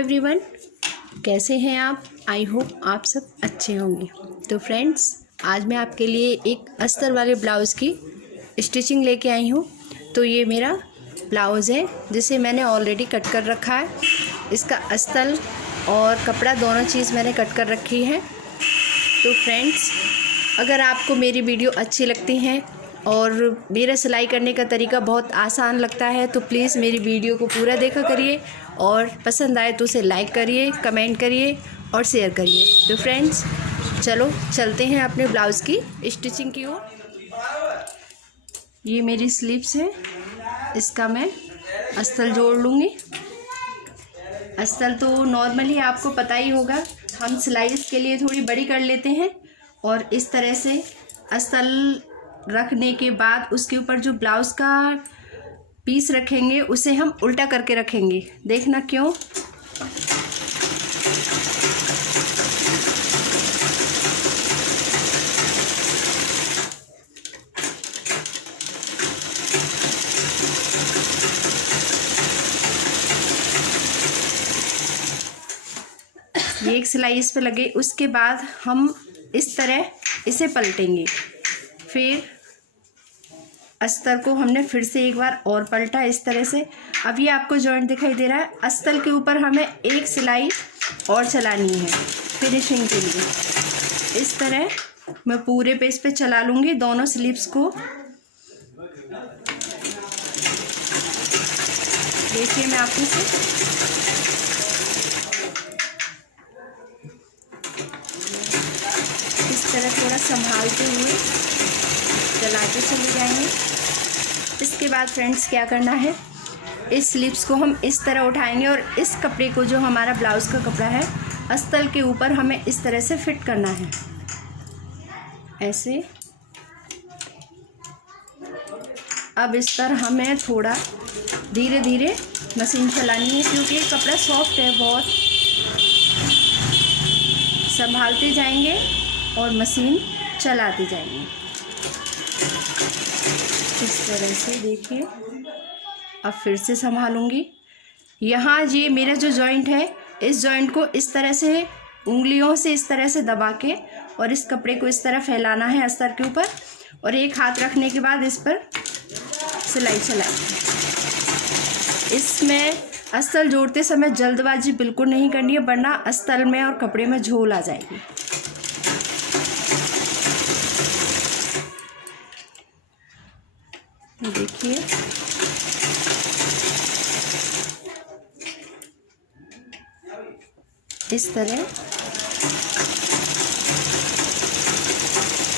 Everyone, कैसे हैं आप। आई होप आप सब अच्छे होंगे। तो फ्रेंड्स, आज मैं आपके लिए एक अस्तर वाले ब्लाउज़ की स्टिचिंग लेके आई हूँ। तो ये मेरा ब्लाउज़ है जिसे मैंने ऑलरेडी कट कर रखा है। इसका अस्तर और कपड़ा दोनों चीज़ मैंने कट कर रखी है। तो फ्रेंड्स, अगर आपको मेरी वीडियो अच्छी लगती हैं और मेरा सिलाई करने का तरीका बहुत आसान लगता है तो प्लीज़ मेरी वीडियो को पूरा देखा करिए और पसंद आए तो उसे लाइक करिए, कमेंट करिए और शेयर करिए। तो फ्रेंड्स, चलो चलते हैं अपने ब्लाउज़ की स्टिचिंग की ओर। ये मेरी स्लीव्स है, इसका मैं अस्तर जोड़ लूँगी। अस्तर तो नॉर्मली आपको पता ही होगा, हम सिलाई इसके लिए थोड़ी बड़ी कर लेते हैं और इस तरह से अस्तर रखने के बाद उसके ऊपर जो ब्लाउज़ का पीस रखेंगे उसे हम उल्टा करके रखेंगे। देखना क्यों। ये एक सिलाई इस पे लगे, उसके बाद हम इस तरह इसे पलटेंगे। फिर अस्तर को हमने फिर से एक बार और पलटा इस तरह से। अब ये आपको जॉइंट दिखाई दे रहा है। अस्तर के ऊपर हमें एक सिलाई और चलानी है फिनिशिंग के लिए। इस तरह मैं पूरे पेज पे चला लूँगी दोनों स्लीव्स को। देखिए मैं आपको इस तरह थोड़ा संभालते हुए चलाते चले जाएंगे। इसके बाद फ्रेंड्स क्या करना है, इस स्लीव्स को हम इस तरह उठाएंगे और इस कपड़े को, जो हमारा ब्लाउज़ का कपड़ा है, अस्तर के ऊपर हमें इस तरह से फिट करना है। ऐसे। अब इस पर हमें थोड़ा धीरे धीरे मशीन चलानी है क्योंकि ये कपड़ा सॉफ्ट है बहुत। संभालते जाएंगे और मशीन चलाते जाएंगे इस तरह से। देखिए, अब फिर से संभालूंगी। यहाँ ये मेरा जो जॉइंट है, इस जॉइंट को इस तरह से उंगलियों से इस तरह से दबा के और इस कपड़े को इस तरह फैलाना है अस्तर के ऊपर, और एक हाथ रखने के बाद इस पर सिलाई चलाएंगे। इसमें अस्तर जोड़ते समय जल्दबाजी बिल्कुल नहीं करनी है, वरना अस्तर में और कपड़े में झोल आ जाएगी। देखिए, इस तरह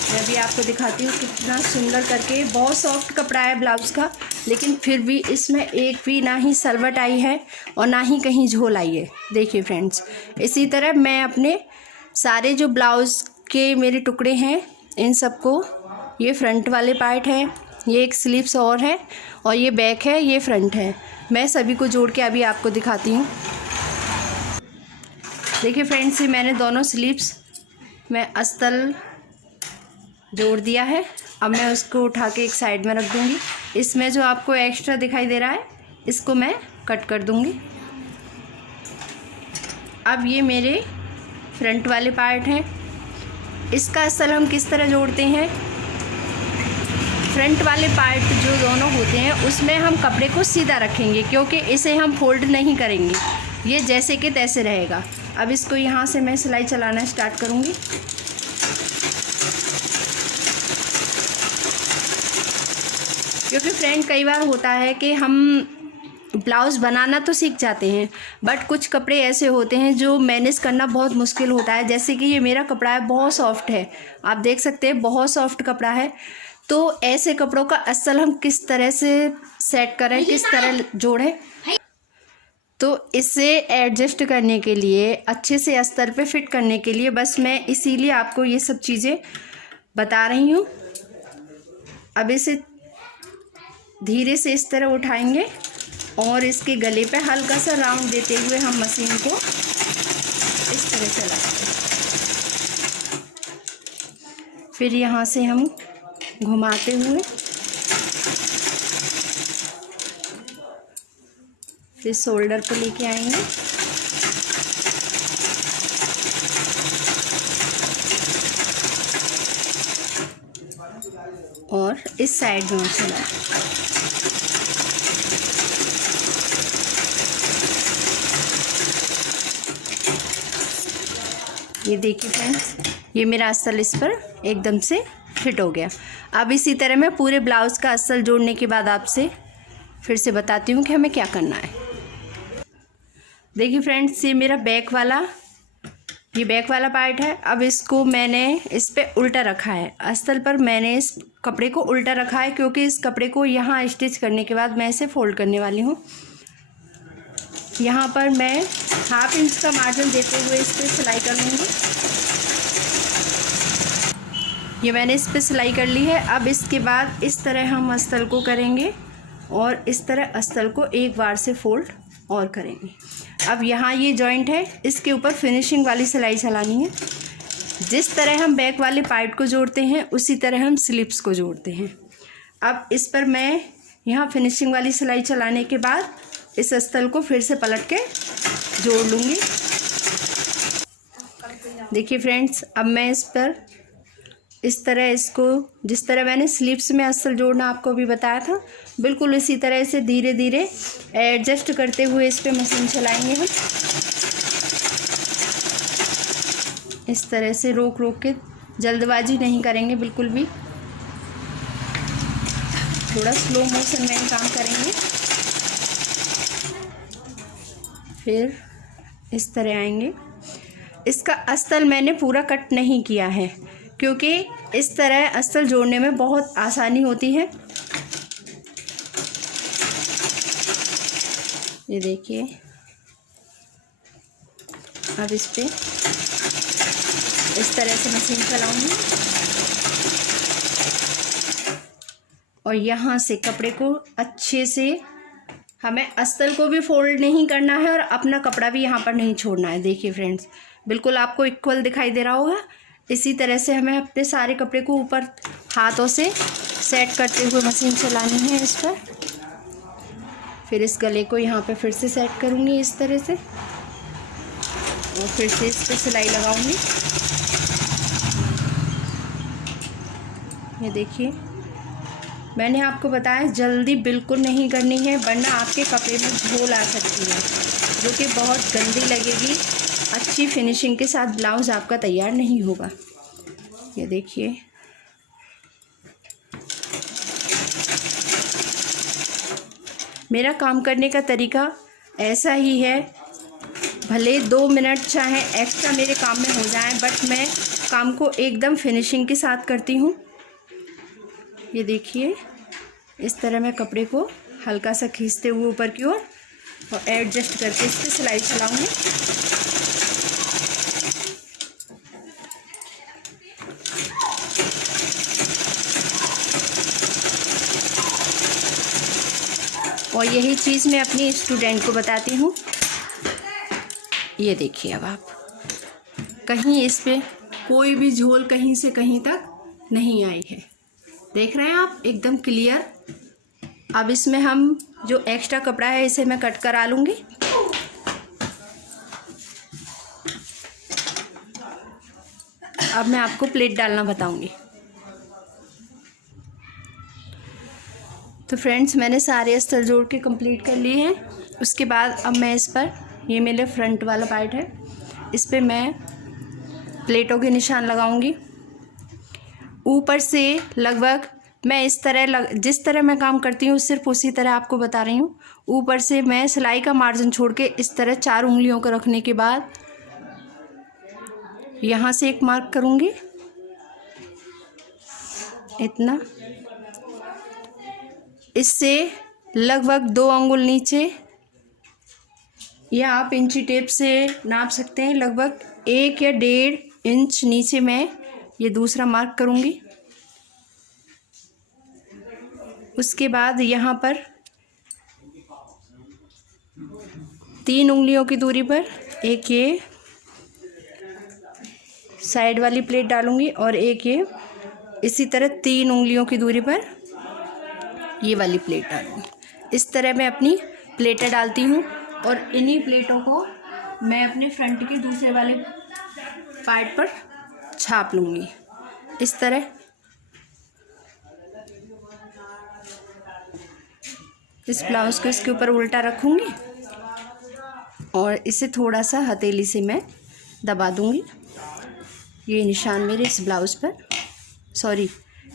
मैं भी आपको दिखाती हूँ कितना सुंदर करके। बहुत सॉफ्ट कपड़ा है ब्लाउज़ का, लेकिन फिर भी इसमें एक भी ना ही सलवट आई है और ना ही कहीं झोल आई है। देखिए फ्रेंड्स, इसी तरह मैं अपने सारे जो ब्लाउज़ के मेरे टुकड़े हैं इन सबको, ये फ्रंट वाले पार्ट है, ये एक स्लीव्स और है, और ये बैक है, ये फ्रंट है, मैं सभी को जोड़ के अभी आपको दिखाती हूँ। देखिए फ्रेंड्स, ये मैंने दोनों स्लीव्स में अस्तर जोड़ दिया है। अब मैं उसको उठा के एक साइड में रख दूँगी। इसमें जो आपको एक्स्ट्रा दिखाई दे रहा है, इसको मैं कट कर दूँगी। अब ये मेरे फ्रंट वाले पार्ट हैं। इसका अस्तर हम किस तरह जोड़ते हैं, फ्रंट वाले पार्ट जो दोनों होते हैं उसमें हम कपड़े को सीधा रखेंगे क्योंकि इसे हम फोल्ड नहीं करेंगे, ये जैसे कि तैसे रहेगा। अब इसको यहाँ से मैं सिलाई चलाना स्टार्ट करूँगी। क्योंकि फ्रेंड, कई बार होता है कि हम ब्लाउज़ बनाना तो सीख जाते हैं, बट कुछ कपड़े ऐसे होते हैं जो मैनेज करना बहुत मुश्किल होता है। जैसे कि ये मेरा कपड़ा है, बहुत सॉफ्ट है, आप देख सकते हैं बहुत सॉफ्ट कपड़ा है। तो ऐसे कपड़ों का अस्तर हम किस तरह से सेट करें, किस तरह जोड़ें, तो इसे एडजस्ट करने के लिए, अच्छे से अस्तर पे फिट करने के लिए, बस मैं इसीलिए आपको ये सब चीज़ें बता रही हूँ। अब इसे धीरे से इस तरह उठाएंगे और इसके गले पे हल्का सा राउंड देते हुए हम मशीन को इस तरह चलाएंगे। फिर यहाँ से हम घुमाते हुए फिर शोल्डर पे लेके आएंगे। और इस साइड में चला। ये देखिए फ्रेंड्स, ये मेरा अस्सल इस पर एकदम से फिट हो गया। अब इसी तरह मैं पूरे ब्लाउज़ का अस्सल जोड़ने के बाद आपसे फिर से बताती हूँ कि हमें क्या करना है। देखिए फ्रेंड्स, ये मेरा बैक वाला पार्ट है। अब इसको मैंने इस पे उल्टा रखा है, अस्सल पर मैंने इस कपड़े को उल्टा रखा है, क्योंकि इस कपड़े को यहाँ स्टिच करने के बाद मैं इसे फोल्ड करने वाली हूँ। यहाँ पर मैं 1/2 इंच का मार्जिन देते हुए इस पर सिलाई कर लूँगी। ये मैंने इस पर सिलाई कर ली है। अब इसके बाद इस तरह हम अस्सल को करेंगे और इस तरह अस्सल को एक बार से फोल्ड और करेंगे। अब यहाँ ये जॉइंट है, इसके ऊपर फिनिशिंग वाली सिलाई चलानी है। जिस तरह हम बैक वाले पार्ट को जोड़ते हैं उसी तरह हम स्लिप्स को जोड़ते हैं। अब इस पर मैं यहाँ फिनिशिंग वाली सिलाई चलाने के बाद इस अस्सल को फिर से पलट के जोड़ लूँगी। देखिए फ्रेंड्स, अब मैं इस पर इस तरह इसको, जिस तरह मैंने स्लीव्स में अस्सल जोड़ना आपको अभी बताया था, बिल्कुल इसी तरह से धीरे धीरे एडजस्ट करते हुए इस पर मशीन चलाएंगे हम। इस तरह से रोक के, जल्दबाजी नहीं करेंगे बिल्कुल भी, थोड़ा स्लो मोशन में काम करेंगे। फिर इस तरह आएंगे। इसका अस्सल मैंने पूरा कट नहीं किया है, क्योंकि इस तरह अस्सल जोड़ने में बहुत आसानी होती है। ये देखिए, अब इस पे इस तरह से मशीन चलाऊंगी और यहाँ से कपड़े को अच्छे से, हमें अस्सल को भी फोल्ड नहीं करना है और अपना कपड़ा भी यहाँ पर नहीं छोड़ना है। देखिए फ्रेंड्स, बिल्कुल आपको इक्वल दिखाई दे रहा होगा। इसी तरह से हमें अपने सारे कपड़े को ऊपर हाथों से सेट करते हुए मशीन चलानी है इस पर। फिर इस गले को यहाँ पे फिर से सेट करूँगी इस तरह से और फिर से इस पर सिलाई लगाऊंगी। ये देखिए, मैंने आपको बताया जल्दी बिल्कुल नहीं करनी है, वरना आपके कपड़े में झोल आ सकती है, जो कि बहुत गंदी लगेगी। अच्छी फिनिशिंग के साथ ब्लाउज़ आपका तैयार नहीं होगा। ये देखिए, मेरा काम करने का तरीका ऐसा ही है। भले 2 मिनट चाहे एक्स्ट्रा मेरे काम में हो जाएं, बट मैं काम को एकदम फिनिशिंग के साथ करती हूँ। ये देखिए, इस तरह मैं कपड़े को हल्का सा खींचते हुए ऊपर की ओर और एडजस्ट करके इस पर सिलाई चलाऊंगी। और यही चीज़ मैं अपनी स्टूडेंट को बताती हूँ। ये देखिए, अब आप कहीं इस पे कोई भी झोल कहीं से कहीं तक नहीं आई है। देख रहे हैं आप, एकदम क्लियर। अब इसमें हम जो एक्स्ट्रा कपड़ा है इसे मैं कट करा लूँगी। अब मैं आपको प्लेट डालना बताऊँगी। तो फ्रेंड्स, मैंने सारे अस्तर जोड़ के कंप्लीट कर लिए हैं। उसके बाद अब मैं इस पर, ये मेरे फ्रंट वाला पार्ट है, इस पे मैं प्लेटों के निशान लगाऊंगी। ऊपर से लगभग मैं इस तरह जिस तरह मैं काम करती हूँ सिर्फ उसी तरह आपको बता रही हूँ। ऊपर से मैं सिलाई का मार्जिन छोड़ के इस तरह 4 उंगलियों को रखने के बाद यहाँ से एक मार्क करूँगी, इतना। इससे लगभग 2 अंगुल नीचे, या आप इंची टेप से नाप सकते हैं, लगभग 1 या 1.5 इंच नीचे मैं ये दूसरा मार्क करूँगी। उसके बाद यहाँ पर 3 उंगलियों की दूरी पर एक ये साइड वाली प्लेट डालूँगी और एक ये इसी तरह 3 उंगलियों की दूरी पर ये वाली प्लेट डालूँगी। इस तरह मैं अपनी प्लेटें डालती हूँ और इन्हीं प्लेटों को मैं अपने फ्रंट के दूसरे वाले पार्ट पर छाप लूँगी इस तरह। इस ब्लाउज़ को इसके ऊपर उल्टा रखूँगी और इसे थोड़ा सा हथेली से मैं दबा दूँगी। ये निशान मेरे इस ब्लाउज़ पर, सॉरी,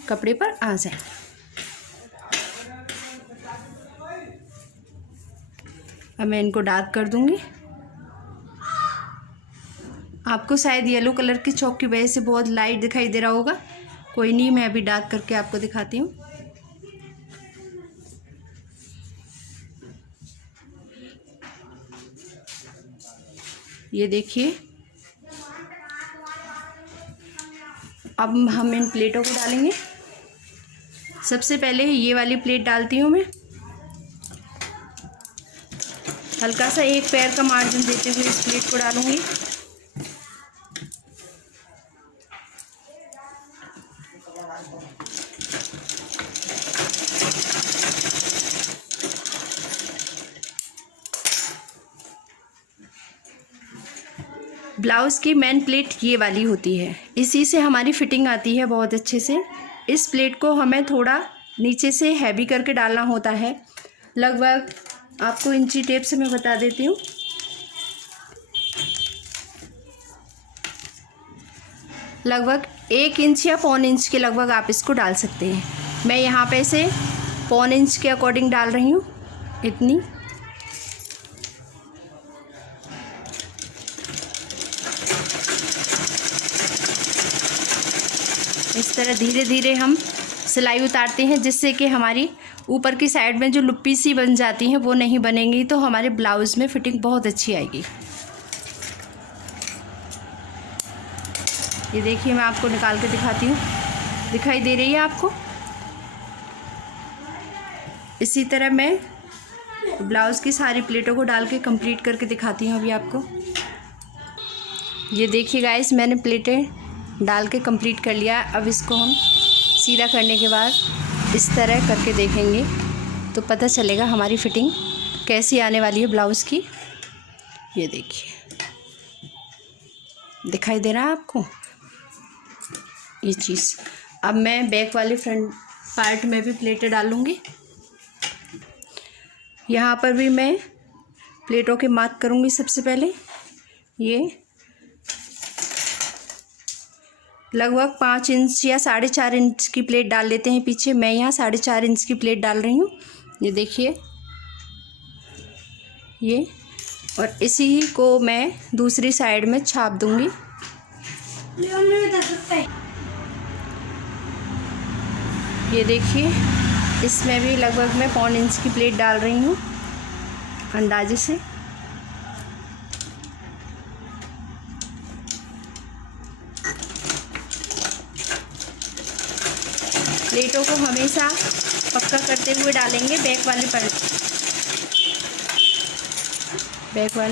कपड़े पर आ जाए। अब मैं इनको डार्क कर दूँगी। आपको शायद येलो कलर की चौक की वजह से बहुत लाइट दिखाई दे रहा होगा, कोई नहीं, मैं अभी डार्क करके आपको दिखाती हूँ। ये देखिए, अब हम इन प्लेटों को डालेंगे। सबसे पहले ये वाली प्लेट डालती हूँ मैं, हल्का सा एक पैर का मार्जिन देते हुए इस प्लेट को डालूँगी। ब्लाउज़ की मेन प्लेट ये वाली होती है, इसी से हमारी फिटिंग आती है बहुत अच्छे से। इस प्लेट को हमें थोड़ा नीचे से हैवी करके डालना होता है। लगभग आपको इंची टेप से मैं बता देती हूँ, लगभग 1 इंच या पौने इंच के लगभग आप इसको डाल सकते हैं। मैं यहाँ पे इसे पौने इंच के अकॉर्डिंग डाल रही हूँ, इतनी। इस तरह धीरे धीरे हम सिलाई उतारते हैं, जिससे कि हमारी ऊपर की साइड में जो लुप्पी सी बन जाती हैं वो नहीं बनेंगी, तो हमारे ब्लाउज़ में फिटिंग बहुत अच्छी आएगी। ये देखिए, मैं आपको निकाल के दिखाती हूँ, दिखाई दे रही है आपको। इसी तरह मैं ब्लाउज़ की सारी प्लेटों को डाल के कंप्लीट करके दिखाती हूँ अभी आपको। ये देखिए गाइस, मैंने प्लेटें डाल के कंप्लीट कर लिया। अब इसको हम सीधा करने के बाद इस तरह करके देखेंगे तो पता चलेगा हमारी फिटिंग कैसी आने वाली है ब्लाउज़ की। ये देखिए, दिखाई दे रहा है आपको ये चीज़। अब मैं बैक वाले फ्रंट पार्ट में भी प्लेटें डालूँगी। यहाँ पर भी मैं प्लेटों के मार्क करूँगी। सबसे पहले ये लगभग 5 इंच या 4.5 इंच की प्लेट डाल लेते हैं पीछे। मैं यहाँ 4.5 इंच की प्लेट डाल रही हूँ। ये देखिए ये, और इसी को मैं दूसरी साइड में छाप दूँगी। ये देखिए, इसमें भी लगभग मैं पौने इंच की प्लेट डाल रही हूँ अंदाजे से। प्लेटों को हमेशा पक्का करते हुए डालेंगे बैक वाली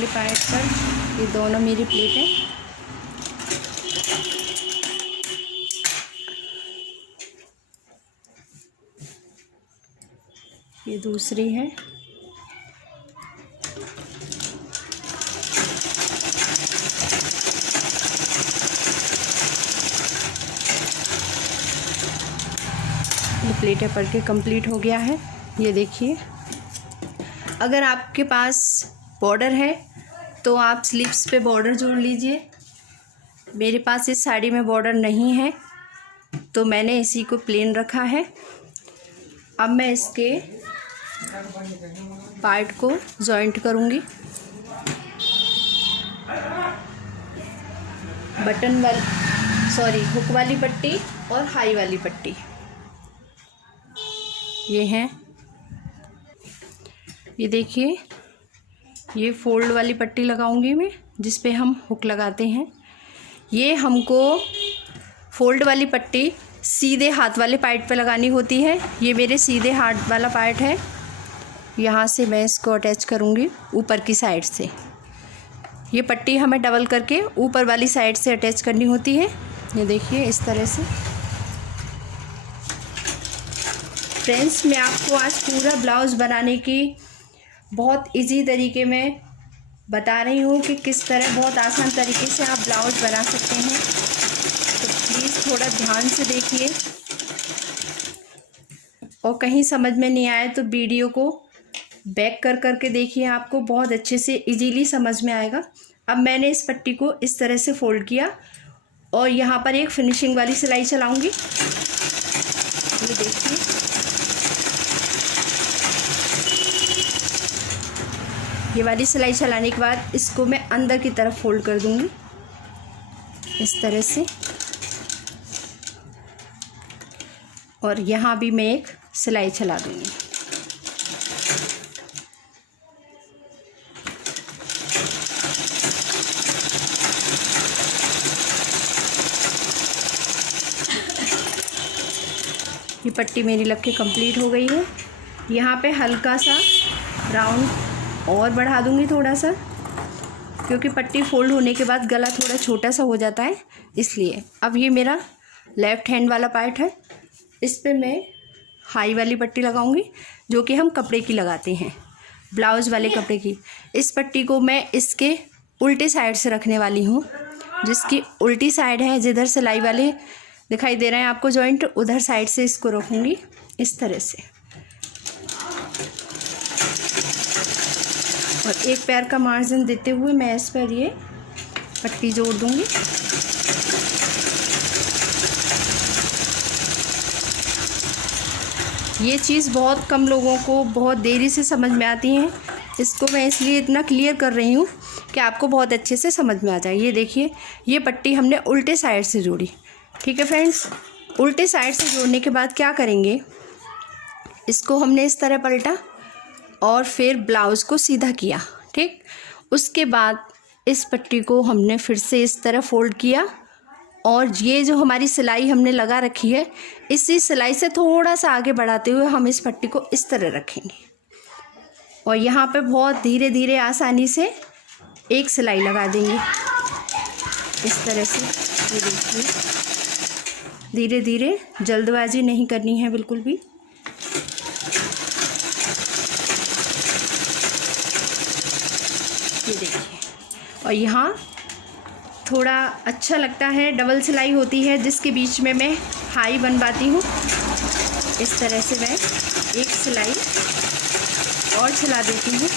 पार्ट पर। ये दोनों मेरी प्लेटें ये दूसरी है। ये प्लेटें पड़ के कंप्लीट हो गया है। ये देखिए, अगर आपके पास बॉर्डर है तो आप स्लीव्स पे बॉर्डर जोड़ लीजिए। मेरे पास इस साड़ी में बॉर्डर नहीं है तो मैंने इसी को प्लेन रखा है। अब मैं इसके पार्ट को जॉइंट करूँगी। हुक वाली पट्टी और हाई वाली पट्टी ये हैं। ये देखिए, ये फोल्ड वाली पट्टी लगाऊंगी मैं, जिस पे हम हुक लगाते हैं। ये हमको फोल्ड वाली पट्टी सीधे हाथ वाले पार्ट पे लगानी होती है। ये मेरे सीधे हाथ वाला पार्ट है। यहाँ से मैं इसको अटैच करूँगी ऊपर की साइड से। ये पट्टी हमें डबल करके ऊपर वाली साइड से अटैच करनी होती है। ये देखिए इस तरह से। फ्रेंड्स, मैं आपको आज पूरा ब्लाउज़ बनाने की बहुत इजी तरीके में बता रही हूँ कि किस तरह बहुत आसान तरीके से आप ब्लाउज़ बना सकते हैं। तो प्लीज़ थोड़ा ध्यान से देखिए, और कहीं समझ में नहीं आए तो वीडियो को बैक कर कर के देखिए, आपको बहुत अच्छे से इजीली समझ में आएगा। अब मैंने इस पट्टी को इस तरह से फोल्ड किया और यहाँ पर एक फिनिशिंग वाली सिलाई चलाऊंगी। ये देखिए, ये वाली सिलाई चलाने के बाद इसको मैं अंदर की तरफ फोल्ड कर दूंगी इस तरह से, और यहाँ भी मैं एक सिलाई चला दूंगी। ये पट्टी मेरी लग के कंप्लीट हो गई है। यहाँ पे हल्का सा राउंड और बढ़ा दूंगी थोड़ा सा, क्योंकि पट्टी फोल्ड होने के बाद गला थोड़ा छोटा सा हो जाता है, इसलिए। अब ये मेरा लेफ़्ट हैंड वाला पार्ट है, इस पे मैं हाई वाली पट्टी लगाऊंगी, जो कि हम कपड़े की लगाते हैं, ब्लाउज़ वाले कपड़े की। इस पट्टी को मैं इसके उल्टे साइड से रखने वाली हूँ, जिसकी उल्टी साइड है, जिधर सिलाई वाले दिखाई दे रहे हैं आपको जॉइंट, उधर साइड से इसको रखूँगी इस तरह से, और एक पैर का मार्जिन देते हुए मैं इस पर ये पट्टी जोड़ दूँगी। ये चीज़ बहुत कम लोगों को बहुत देरी से समझ में आती है, इसको मैं इसलिए इतना क्लियर कर रही हूँ कि आपको बहुत अच्छे से समझ में आ जाए। ये देखिए, ये पट्टी हमने उल्टे साइड से जोड़ी, ठीक है फ्रेंड्स। उल्टे साइड से जोड़ने के बाद क्या करेंगे, इसको हमने इस तरह पलटा और फिर ब्लाउज़ को सीधा किया, ठीक। उसके बाद इस पट्टी को हमने फिर से इस तरह फोल्ड किया, और ये जो हमारी सिलाई हमने लगा रखी है, इसी सिलाई से थोड़ा सा आगे बढ़ाते हुए हम इस पट्टी को इस तरह रखेंगे, और यहाँ पे बहुत धीरे धीरे आसानी से एक सिलाई लगा देंगे इस तरह से। ये देखिए, धीरे धीरे, जल्दबाजी नहीं करनी है बिल्कुल भी। ये देखिए, और यहाँ थोड़ा अच्छा लगता है, डबल सिलाई होती है जिसके बीच में मैं हाई बनवाती हूँ। इस तरह से मैं एक सिलाई और चला देती हूँ।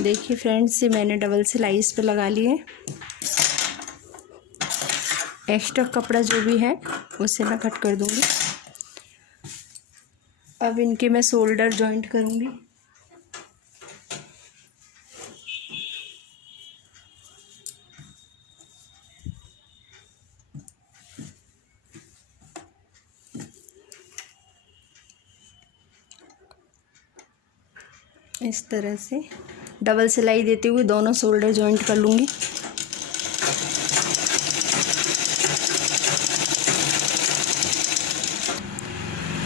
देखिए फ्रेंड्स, ये मैंने डबल सिलाई इस पे लगा ली है। एक्स्ट्रा कपड़ा जो भी है उसे मैं कट कर दूँगी। अब इनके मैं शोल्डर जॉइंट करूँगी। इस तरह से डबल सिलाई देते हुए दोनों शोल्डर जॉइंट कर लूँगी।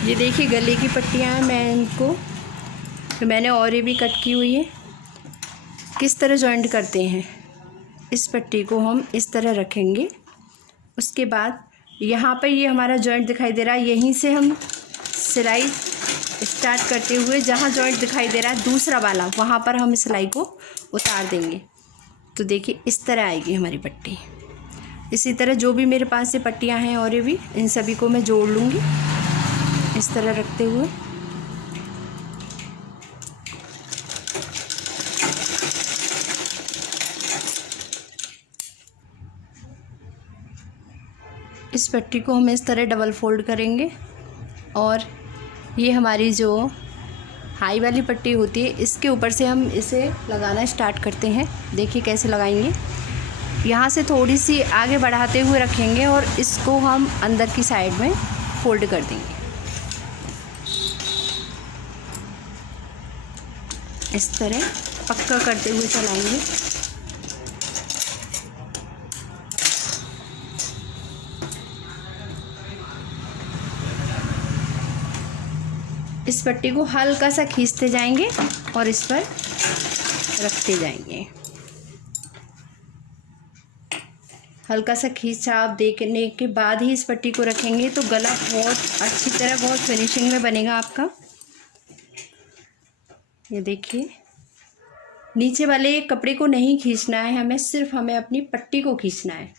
ये देखिए, गले की पट्टियाँ हैं, मैं इनको तो मैंने और ये भी कट की हुई है। किस तरह जॉइंट करते हैं, इस पट्टी को हम इस तरह रखेंगे। उसके बाद यहाँ पर ये हमारा जॉइंट दिखाई दे रहा है, यहीं से हम सिलाई स्टार्ट करते हुए जहाँ जॉइंट दिखाई दे रहा है दूसरा वाला, वहाँ पर हम सिलाई को उतार देंगे। तो देखिए, इस तरह आएगी हमारी पट्टी। इसी तरह जो भी मेरे पास ये पट्टियाँ हैं और ये भी, इन सभी को मैं जोड़ लूँगी इस तरह रखते हुए। इस पट्टी को हम इस तरह डबल फोल्ड करेंगे, और ये हमारी जो हाई वाली पट्टी होती है, इसके ऊपर से हम इसे लगाना स्टार्ट करते हैं। देखिए कैसे लगाएंगे, यहाँ से थोड़ी सी आगे बढ़ाते हुए रखेंगे और इसको हम अंदर की साइड में फोल्ड कर देंगे। इस तरह पक्का करते हुए चलाएंगे। इस पट्टी को हल्का सा खींचते जाएंगे और इस पर रखते जाएंगे। हल्का सा खींचाव देखने के बाद ही इस पट्टी को रखेंगे, तो गला बहुत अच्छी तरह, बहुत फिनिशिंग में बनेगा आपका। ये देखिए, नीचे वाले कपड़े को नहीं खींचना है हमें, सिर्फ हमें अपनी पट्टी को खींचना है।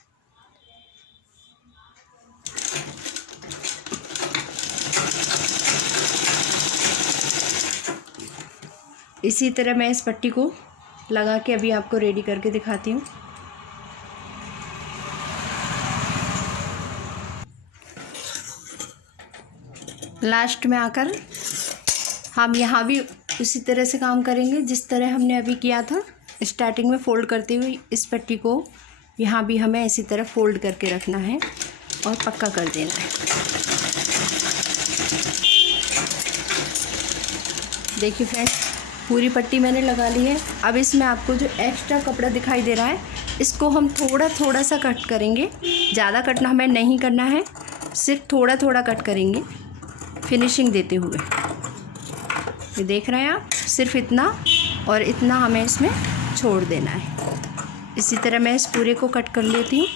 इसी तरह मैं इस पट्टी को लगा के अभी आपको रेडी करके दिखाती हूँ। लास्ट में आकर हम यहाँ भी उसी तरह से काम करेंगे जिस तरह हमने अभी किया था। स्टार्टिंग में फ़ोल्ड करते हुए इस पट्टी को यहाँ भी हमें इसी तरह फ़ोल्ड करके रखना है और पक्का कर देना है। देखिए फ्रेंड्स, पूरी पट्टी मैंने लगा ली है। अब इसमें आपको जो एक्स्ट्रा कपड़ा दिखाई दे रहा है इसको हम थोड़ा थोड़ा सा कट करेंगे। ज़्यादा कटना हमें नहीं करना है, सिर्फ थोड़ा थोड़ा कट करेंगे फिनिशिंग देते हुए। ये देख रहे हैं आप, सिर्फ इतना और इतना हमें इसमें छोड़ देना है। इसी तरह मैं इस पूरे को कट कर लेती हूँ।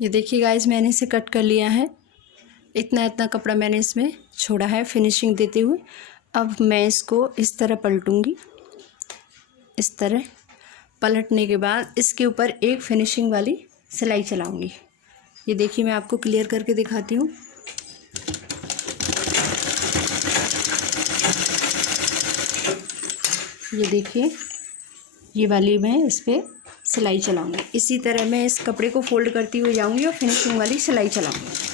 ये देखिए गाइस, मैंने इसे कट कर लिया है। इतना इतना कपड़ा मैंने इसमें छोड़ा है फिनिशिंग देते हुए। अब मैं इसको इस तरह पलटूँगी। इस तरह पलटने के बाद इसके ऊपर एक फिनिशिंग वाली सिलाई चलाऊँगी। ये देखिए, मैं आपको क्लियर करके दिखाती हूँ। ये देखिए, ये वाली मैं इस पर सिलाई चलाऊँगी। इसी तरह मैं इस कपड़े को फोल्ड करती हुई जाऊँगी और फिनिशिंग वाली सिलाई चलाऊँगी।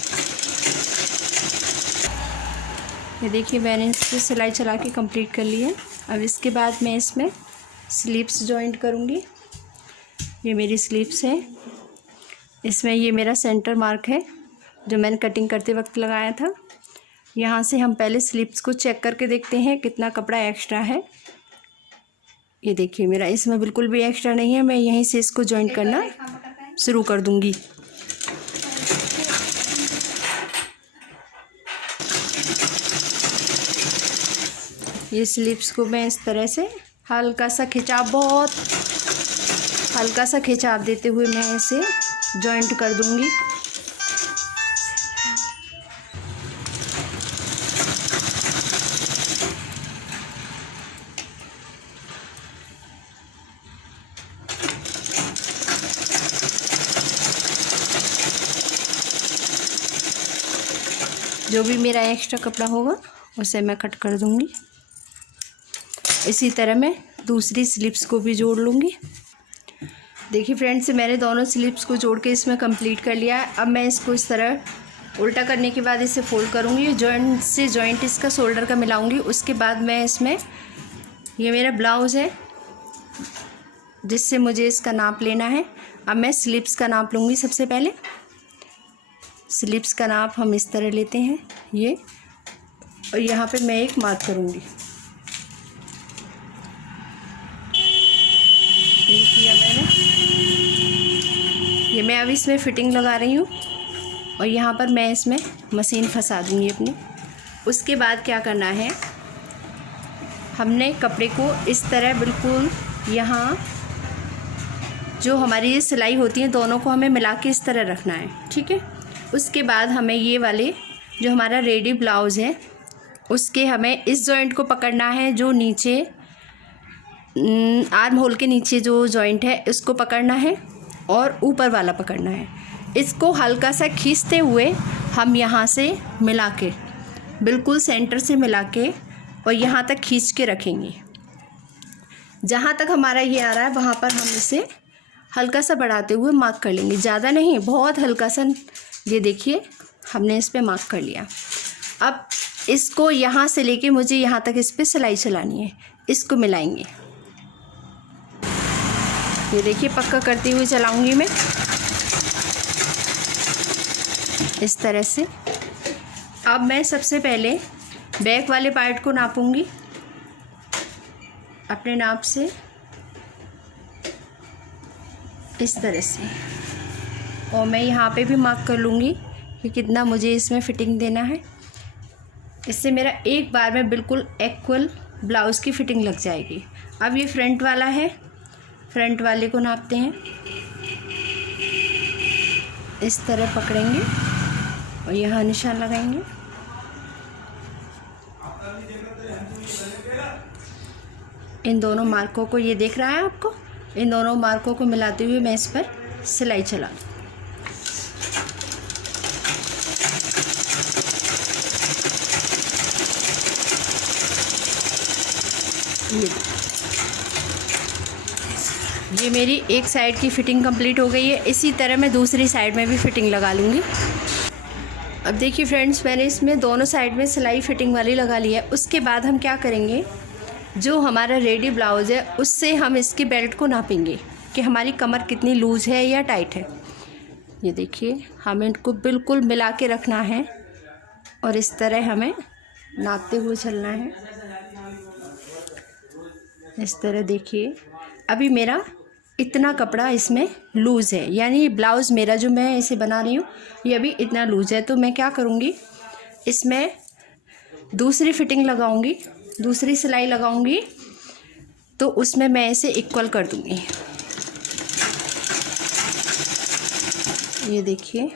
ये देखिए, मैंने इस पर सिलाई चला के कंप्लीट कर ली है। अब इसके बाद मैं इसमें स्लीव्स जॉइंट करूँगी। ये मेरी स्लीव्स है। इसमें ये मेरा सेंटर मार्क है जो मैंने कटिंग करते वक्त लगाया था। यहाँ से हम पहले स्लीव्स को चेक करके देखते हैं कितना कपड़ा एक्स्ट्रा है। ये देखिए, मेरा इसमें बिल्कुल भी एक्स्ट्रा नहीं है। मैं यहीं से इसको जॉइंट करना शुरू कर दूँगी। ये स्लीव्स को मैं इस तरह से हल्का सा खिंचाव, बहुत हल्का सा खिंचाव देते हुए मैं इसे जॉइंट कर दूंगी। जो भी मेरा एक्स्ट्रा कपड़ा होगा उसे मैं कट कर दूंगी। इसी तरह मैं दूसरी स्लीव्स को भी जोड़ लूँगी। देखिए फ्रेंड्स, मैंने दोनों स्लीव्स को जोड़ के इसमें कंप्लीट कर लिया है। अब मैं इसको इस तरह उल्टा करने के बाद इसे फोल्ड करूँगी। जॉइंट से जॉइंट इसका शोल्डर का मिलाऊँगी। उसके बाद मैं इसमें, ये मेरा ब्लाउज़ है जिससे मुझे इसका नाप लेना है। अब मैं स्लीव्स का नाप लूँगी। सबसे पहले स्लीव्स का नाप हम इस तरह लेते हैं, ये, और यहाँ पे मैं एक मार्क करूँगी। ये किया मैंने। ये मैं अभी इसमें फ़िटिंग लगा रही हूँ और यहाँ पर मैं इसमें मशीन फंसा दूँगी अपनी। उसके बाद क्या करना है, हमने कपड़े को इस तरह बिल्कुल यहाँ जो हमारी ये सिलाई होती है दोनों को हमें मिला के इस तरह रखना है, ठीक है। उसके बाद हमें ये वाले जो हमारा रेडी ब्लाउज़ है उसके हमें इस जॉइंट को पकड़ना है, जो नीचे आर्म होल के नीचे जो जॉइंट है उसको पकड़ना है और ऊपर वाला पकड़ना है। इसको हल्का सा खींचते हुए हम यहाँ से मिला के, बिल्कुल सेंटर से मिला के और यहाँ तक खींच के रखेंगे। जहाँ तक हमारा ये आ रहा है वहाँ पर हम इसे हल्का सा बढ़ाते हुए मार्क कर लेंगे। ज़्यादा नहीं, बहुत हल्का सा। ये देखिए, हमने इस पर मार्क कर लिया। अब इसको यहाँ से लेके मुझे यहाँ तक इस पर सिलाई चलानी है। इसको मिलाएंगे। ये देखिए, पक्का करते हुए चलाऊंगी मैं इस तरह से। अब मैं सबसे पहले बैक वाले पार्ट को नापूंगी अपने नाप से, इस तरह से, और मैं यहाँ पे भी मार्क कर लूँगी कि कितना मुझे इसमें फ़िटिंग देना है। इससे मेरा एक बार में बिल्कुल इक्वल ब्लाउज़ की फ़िटिंग लग जाएगी। अब ये फ्रंट वाला है, फ्रंट वाले को नापते हैं। इस तरह पकड़ेंगे और यहाँ निशान लगाएंगे। इन दोनों मार्कों को, ये देख रहा है आपको, इन दोनों मार्कों को मिलाते हुए मैं इस पर सिलाई चला दूँ। ये मेरी एक साइड की फ़िटिंग कंप्लीट हो गई है। इसी तरह मैं दूसरी साइड में भी फ़िटिंग लगा लूँगी। अब देखिए फ्रेंड्स, मैंने इसमें दोनों साइड में सिलाई फ़िटिंग वाली लगा ली है। उसके बाद हम क्या करेंगे, जो हमारा रेडी ब्लाउज़ है उससे हम इसकी बेल्ट को नापेंगे कि हमारी कमर कितनी लूज़ है या टाइट है। ये देखिए, हमें इनको बिल्कुल मिला के रखना है और इस तरह हमें नापते हुए चलना है। इस तरह देखिए, अभी मेरा इतना कपड़ा इसमें लूज़ है, यानी ब्लाउज़ मेरा जो मैं इसे बना रही हूँ ये अभी इतना लूज़ है। तो मैं क्या करूँगी, इसमें दूसरी फ़िटिंग लगाऊँगी, दूसरी सिलाई लगाऊँगी, तो उसमें मैं इसे इक्वल कर दूँगी। ये देखिए,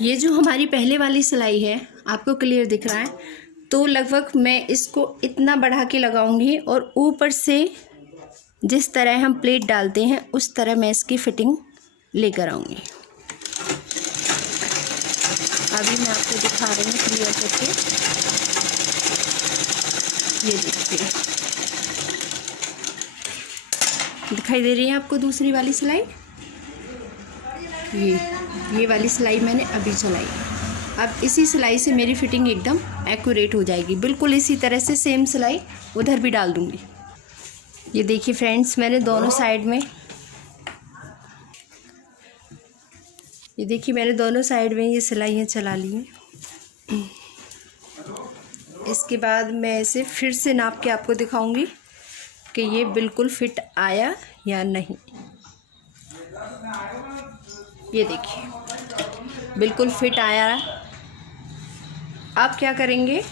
ये जो हमारी पहले वाली सिलाई है आपको क्लियर दिख रहा है, तो लगभग मैं इसको इतना बढ़ा के लगाऊंगी और ऊपर से जिस तरह हम प्लेट डालते हैं उस तरह मैं इसकी फ़िटिंग लेकर आऊँगी। अभी मैं आपको दिखा रही हूँ क्लियर करके। ये देखिए, दिखाई दे रही है आपको दूसरी वाली सिलाई। ये वाली सिलाई मैंने अभी चलाई है। अब इसी सिलाई से मेरी फ़िटिंग एकदम एक्यूरेट हो जाएगी। बिल्कुल इसी तरह से सेम सिलाई उधर भी डाल दूँगी। ये देखिए फ्रेंड्स, मैंने दोनों साइड में ये सिलाइयाँ चला ली हैं। इसके बाद मैं इसे फिर से नाप के आपको दिखाऊंगी कि ये बिल्कुल फिट आया या नहीं। ये देखिए, बिल्कुल फिट आया। आप क्या करेंगे,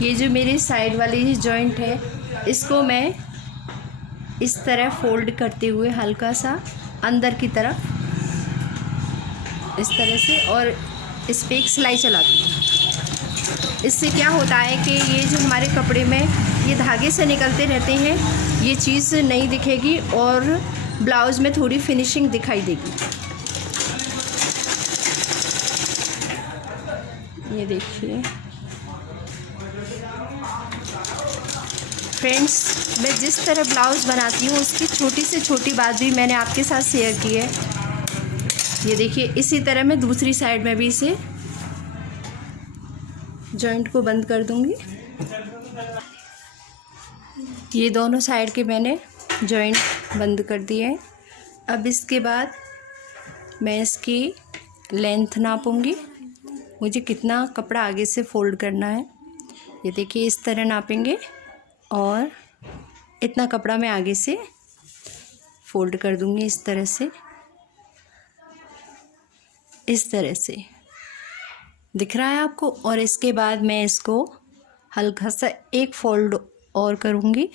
ये जो मेरी साइड वाली जॉइंट है इसको मैं इस तरह फोल्ड करते हुए हल्का सा अंदर की तरफ इस तरह से, और इस पर एक सिलाई चला दूँगी। इससे क्या होता है कि ये जो हमारे कपड़े में ये धागे से निकलते रहते हैं, ये चीज़ नहीं दिखेगी और ब्लाउज़ में थोड़ी फिनिशिंग दिखाई देगी। ये देखिए फ्रेंड्स, मैं जिस तरह ब्लाउज़ बनाती हूँ उसकी छोटी से छोटी बात भी मैंने आपके साथ शेयर की है। ये देखिए, इसी तरह मैं दूसरी साइड में भी इसे जॉइंट को बंद कर दूँगी। ये दोनों साइड के मैंने जॉइंट बंद कर दिए हैं। अब इसके बाद मैं इसकी लेंथ नापूंगी, मुझे कितना कपड़ा आगे से फ़ोल्ड करना है। ये देखिए, इस तरह नापेंगे और इतना कपड़ा मैं आगे से फ़ोल्ड कर दूँगी इस तरह से। इस तरह से दिख रहा है आपको। और इसके बाद मैं इसको हल्का सा एक फ़ोल्ड और करूँगी,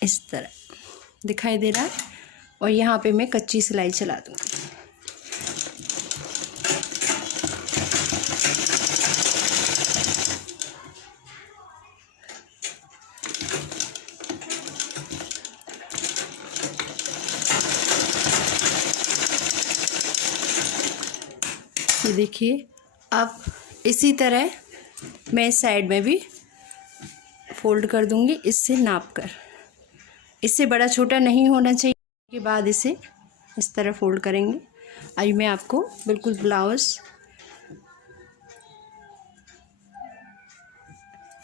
इस तरह दिखाई दे रहा है। और यहाँ पे मैं कच्ची सिलाई चला दूँगी। ये देखिए, अब इसी तरह मैं इस साइड में भी फ़ोल्ड कर दूँगी, इससे नाप कर। इससे बड़ा छोटा नहीं होना चाहिए। के बाद इसे इस तरह फ़ोल्ड करेंगे। अभी मैं आपको बिल्कुल ब्लाउज़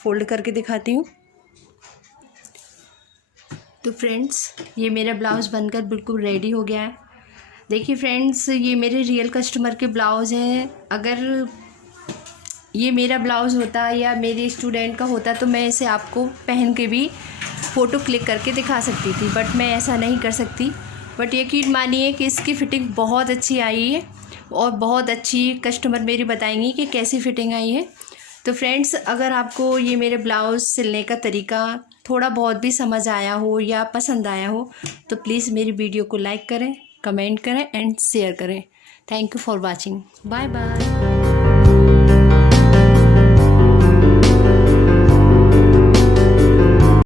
फ़ोल्ड करके दिखाती हूँ। तो फ्रेंड्स, ये मेरा ब्लाउज़ बनकर बिल्कुल रेडी हो गया है। देखिए फ्रेंड्स, ये मेरे रियल कस्टमर के ब्लाउज़ हैं। अगर ये मेरा ब्लाउज़ होता या मेरी स्टूडेंट का होता तो मैं इसे आपको पहन के भी फ़ोटो क्लिक करके दिखा सकती थी, बट मैं ऐसा नहीं कर सकती। बट यकीन मानिए कि इसकी फ़िटिंग बहुत अच्छी आई है और बहुत अच्छी कस्टमर मेरी बताएंगी कि कैसी फ़िटिंग आई है। तो फ्रेंड्स, अगर आपको ये मेरे ब्लाउज़ सिलने का तरीका थोड़ा बहुत भी समझ आया हो या पसंद आया हो तो प्लीज़ मेरी वीडियो को लाइक करें, कमेंट करें एंड शेयर करें। Thank you for watching. Bye bye.